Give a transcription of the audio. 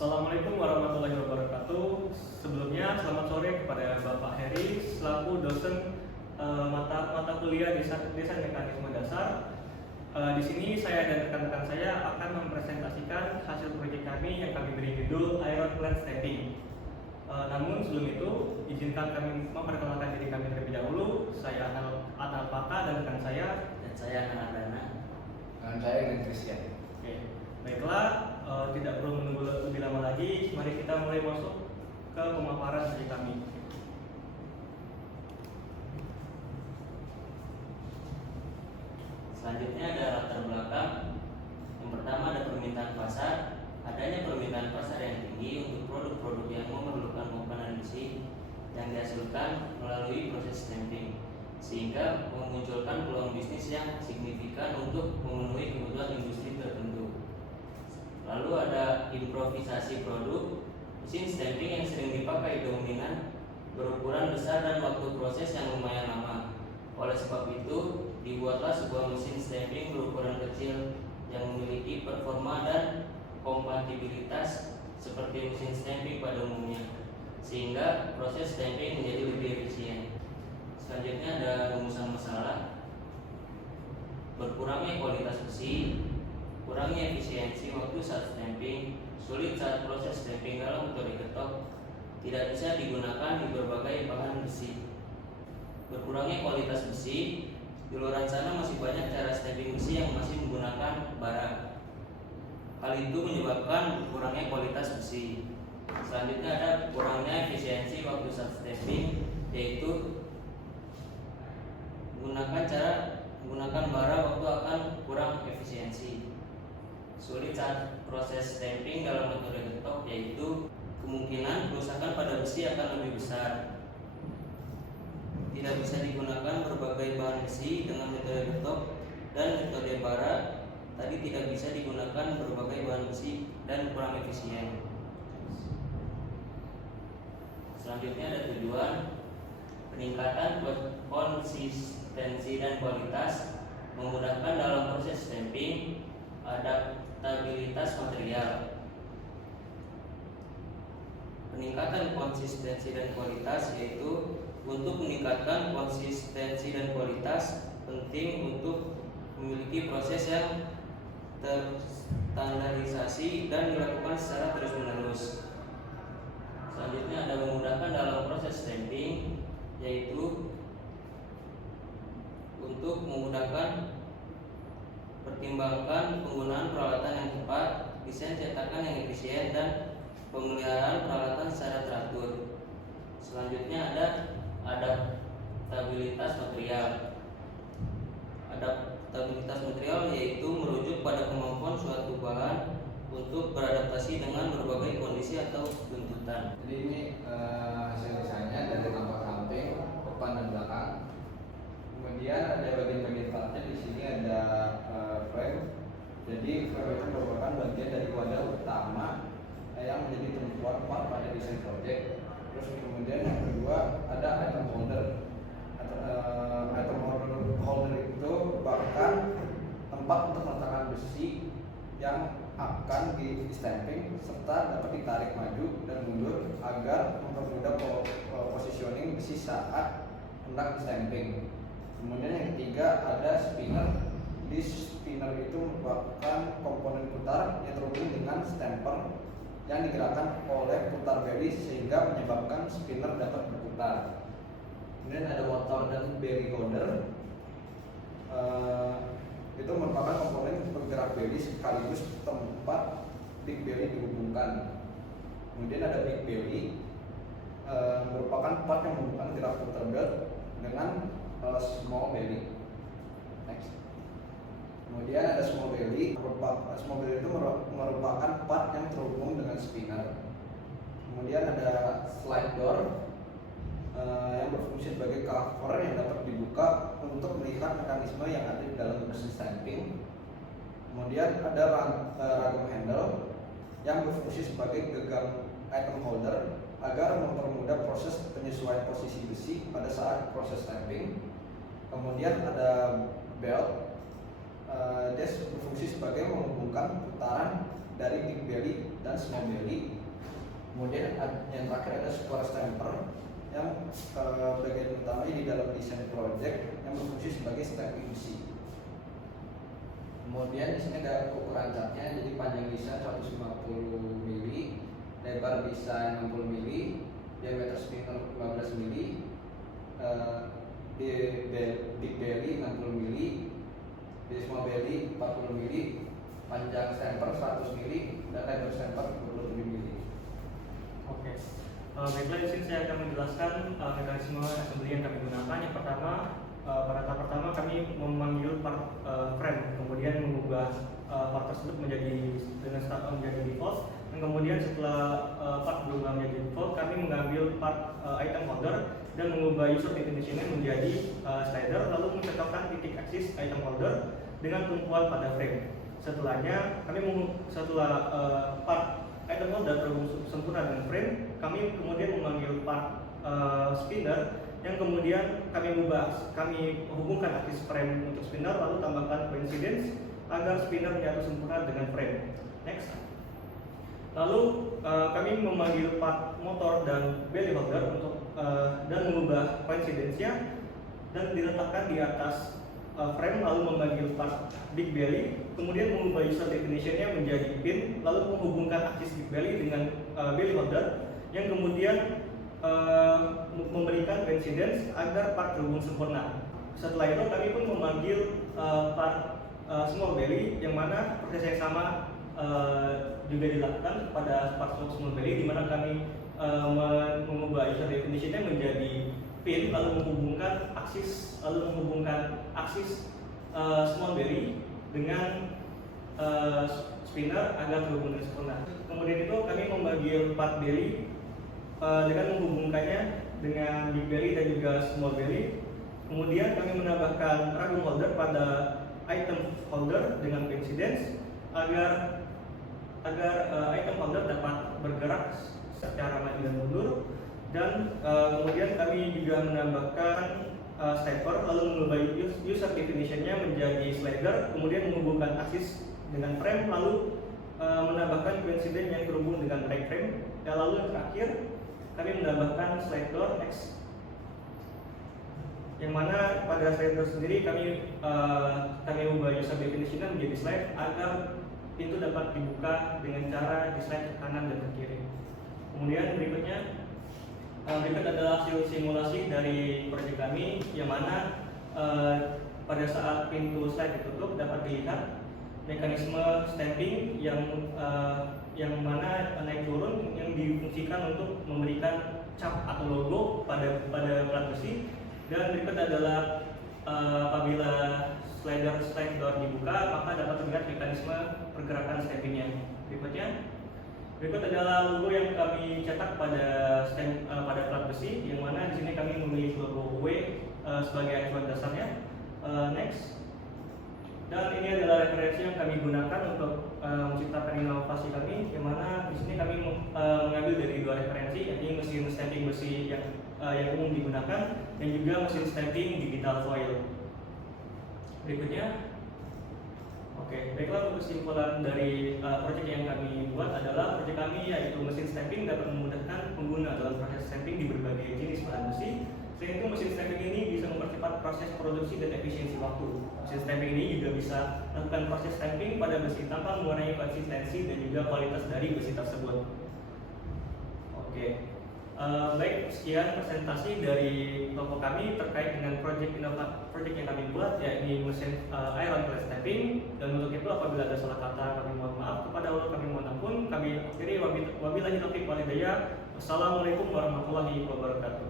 Assalamualaikum warahmatullahi wabarakatuh. Sebelumnya selamat sore kepada Bapak Heri selaku dosen mata kuliah Desain Mekanisme Dasar. Di sini saya dan rekan-rekan saya akan mempresentasikan hasil proyek kami yang kami beri judul Iron Plant Stamping. Namun sebelum itu izinkan kami memperkenalkan diri kami terlebih dahulu. Saya Atal Paka dan rekan saya. Dan saya Dana. Dan saya Glenn Christian. Oke, baiklah, tidak perlu menunggu lebih lama lagi. Mari kita mulai masuk ke pemaparan dari kami. Selanjutnya ada latar belakang. Yang pertama ada permintaan pasar. Adanya permintaan pasar yang tinggi untuk produk-produk yang memerlukan komponen besi yang dihasilkan melalui proses stamping, sehingga memunculkan peluang bisnis yang signifikan untuk memenuhi kebutuhan industri tertentu. Lalu ada improvisasi produk. Mesin stamping yang sering dipakai dominan berukuran besar dan waktu proses yang lumayan lama. Oleh sebab itu, dibuatlah sebuah mesin stamping berukuran kecil yang memiliki performa dan kompatibilitas seperti mesin stamping pada umumnya, sehingga proses stamping menjadi lebih efisien. Selanjutnya ada rumusan masalah. Berkurangnya kualitas besi, kurangnya efisiensi waktu saat stamping, sulit saat proses stamping dalam metode getok, tidak bisa digunakan di berbagai bahan besi. Berkurangnya kualitas besi. Di luar sana masih banyak cara stamping besi yang masih menggunakan bara. Hal itu menyebabkan berkurangnya kualitas besi. Selanjutnya ada kurangnya efisiensi waktu saat stamping, yaitu menggunakan bara waktu akan kurang efisiensi. Sulit saat proses stamping dalam metode getok, yaitu kemungkinan kerusakan pada besi akan lebih besar. Tidak bisa digunakan berbagai bahan besi dengan metode getok dan metode bara. Tadi tidak bisa digunakan berbagai bahan besi dan kurang efisien. Selanjutnya ada tujuan. Peningkatan konsistensi dan kualitas, memudahkan dalam proses stamping, adaptabilitas material. Peningkatan konsistensi dan kualitas yaitu untuk meningkatkan konsistensi dan kualitas penting untuk memiliki proses yang terstandarisasi dan dilakukan secara terus-menerus. Selanjutnya ada memudahkan dalam proses stamping, yaitu untuk memudahkan pertimbangkan penggunaan peralatan yang tepat, desain cetakan yang efisien, dan pemeliharaan peralatan secara teratur. Selanjutnya ada adaptabilitas material. Adaptabilitas material yaitu merujuk pada kemampuan suatu bahan untuk beradaptasi dengan berbagai kondisi atau tuntutan. Jadi ini hasil desainnya dari tampak samping, depan dan belakang. Kemudian ada bagian-bagian partnya. Di sini ada frame. Jadi frame itu merupakan bagian dari wadah utama yang menjadi tumpuan part pada desain project. Terus kemudian yang kedua ada item holder. Item holder itu bahkan tempat untuk meletakkan besi yang akan di stamping serta dapat ditarik maju dan mundur agar mempermudah positioning besi saat hendak di stamping. Kemudian yang ketiga ada spinner. Di spinner itu merupakan komponen putar yang terhubung dengan stamper yang digerakkan oleh putar beli sehingga menyebabkan spinner dapat berputar. Kemudian ada motor dan belly holder. Itu merupakan komponen penggerak beli sekaligus tempat big belly dihubungkan. Kemudian ada big belly, merupakan part yang menghubungkan gerak putar belt dengan small belly. Next. Kemudian ada small belly. Small belly itu merupakan part yang terhubung dengan spinner. Kemudian ada slide door yang berfungsi sebagai cover yang dapat dibuka untuk melihat mekanisme yang ada di dalam mesin stamping. Kemudian ada ragam handle yang berfungsi sebagai gegam item holder agar mempermudah proses penyesuaian posisi besi pada saat proses stamping. Kemudian ada belt, dia berfungsi sebagai menghubungkan memerlukan putaran dari big belly dan small belly. Kemudian yang terakhir ada square stamper yang bagian utamanya di dalam desain project yang berfungsi sebagai stamping besi. Kemudian di sini ada ukuran catnya, jadi panjang desain 150 mili, lebar desain 60 mili, diameter spinner 15 mili, big belly 60 mili, small belly 40 mili, panjang stamper 100 mili, dan lebar stamper 27 mili. Oke. Baiklah, di sini saya akan menjelaskan mekanisme assembly yang kami gunakan. Yang pertama, pada tahap pertama kami memanggil part frame, kemudian mengubah part tersebut menjadi default, dan kemudian setelah part berubah menjadi default, kami mengambil part item holder dan mengubah user definition-nya menjadi slider, lalu mencocokkan titik aksis item holder dengan tumpuan pada frame. Setelahnya, setelah part item holder terhubung sempurna dengan frame, kami kemudian memanggil part spinner yang kemudian kami hubungkan aksis frame untuk spinner, lalu tambahkan coincidence agar spinner menyatu sempurna dengan frame. Next. Lalu kami memanggil part motor dan belly holder untuk dan mengubah coincidence-nya dan diletakkan di atas frame, lalu memanggil part big belly, kemudian mengubah user definition-nya menjadi pin, lalu menghubungkan aksis big belly dengan belly holder yang kemudian memberikan coincidence agar part terhubung sempurna. Setelah itu kami pun memanggil part small belly, yang mana proses yang sama juga dilakukan pada part small belly, di mana kami mengubah user definition-nya menjadi pin, lalu menghubungkan aksis small belly dengan spinner agar terhubung dengan sempurna. Kemudian itu kami memanggil part belly dengan menghubungkannya dengan big belly dan juga small belly. Kemudian kami menambahkan ragum holder pada item holder dengan coincidence agar item holder dapat bergerak secara maju dan mundur. Dan kemudian kami juga menambahkan stepper, lalu mengubah user definition-nya menjadi slider, kemudian menghubungkan aksis dengan frame, lalu menambahkan coincidence yang terhubung dengan right frame. Dan lalu yang terakhir kami menambahkan slide door X, yang mana pada slide door sendiri kami ubah user definition-nya menjadi slide agar pintu dapat dibuka dengan cara di slide ke kanan dan ke kiri. Kemudian berikut adalah hasil simulasi dari proyek kami, yang mana pada saat pintu slide ditutup dapat dilihat mekanisme stamping yang mana naik turun yang difungsikan untuk memberikan cap atau logo pada plat besi. Dan berikut adalah apabila slide door dibuka, maka dapat terlihat mekanisme pergerakan stampingnya. Berikut adalah logo yang kami cetak pada plat besi, yang mana di sini kami memilih logo W sebagai acuan dasarnya. Next. Dan ini adalah referensi yang kami gunakan untuk menciptakan inovasi kami, yang mana di sini kami mengambil dari dua referensi, yaitu mesin stamping besi yang umum digunakan dan juga mesin stamping digital foil. Berikutnya, baiklah, untuk kesimpulan dari proyek yang kami buat adalah proyek kami yaitu mesin stamping dapat memudahkan pengguna dalam proses stamping di berbagai jenis bahan besi. Selain itu, mesin stamping ini bisa mempercepat proses produksi dan efisiensi waktu. Mesin stamping ini juga bisa melakukan proses stamping pada besi tanpa mengurangi konsistensi dan juga kualitas dari besi tersebut. Baik, sekian presentasi dari toko kami terkait dengan proyek yang kami buat, yakni mesin iron plate stamping. Dan untuk itu, apabila ada salah kata, kami mohon maaf. Kepada Allah kami mohon ampun. Kami akhiri, wabillahi taufiq wal hidayah. Wassalamualaikum warahmatullahi wabarakatuh.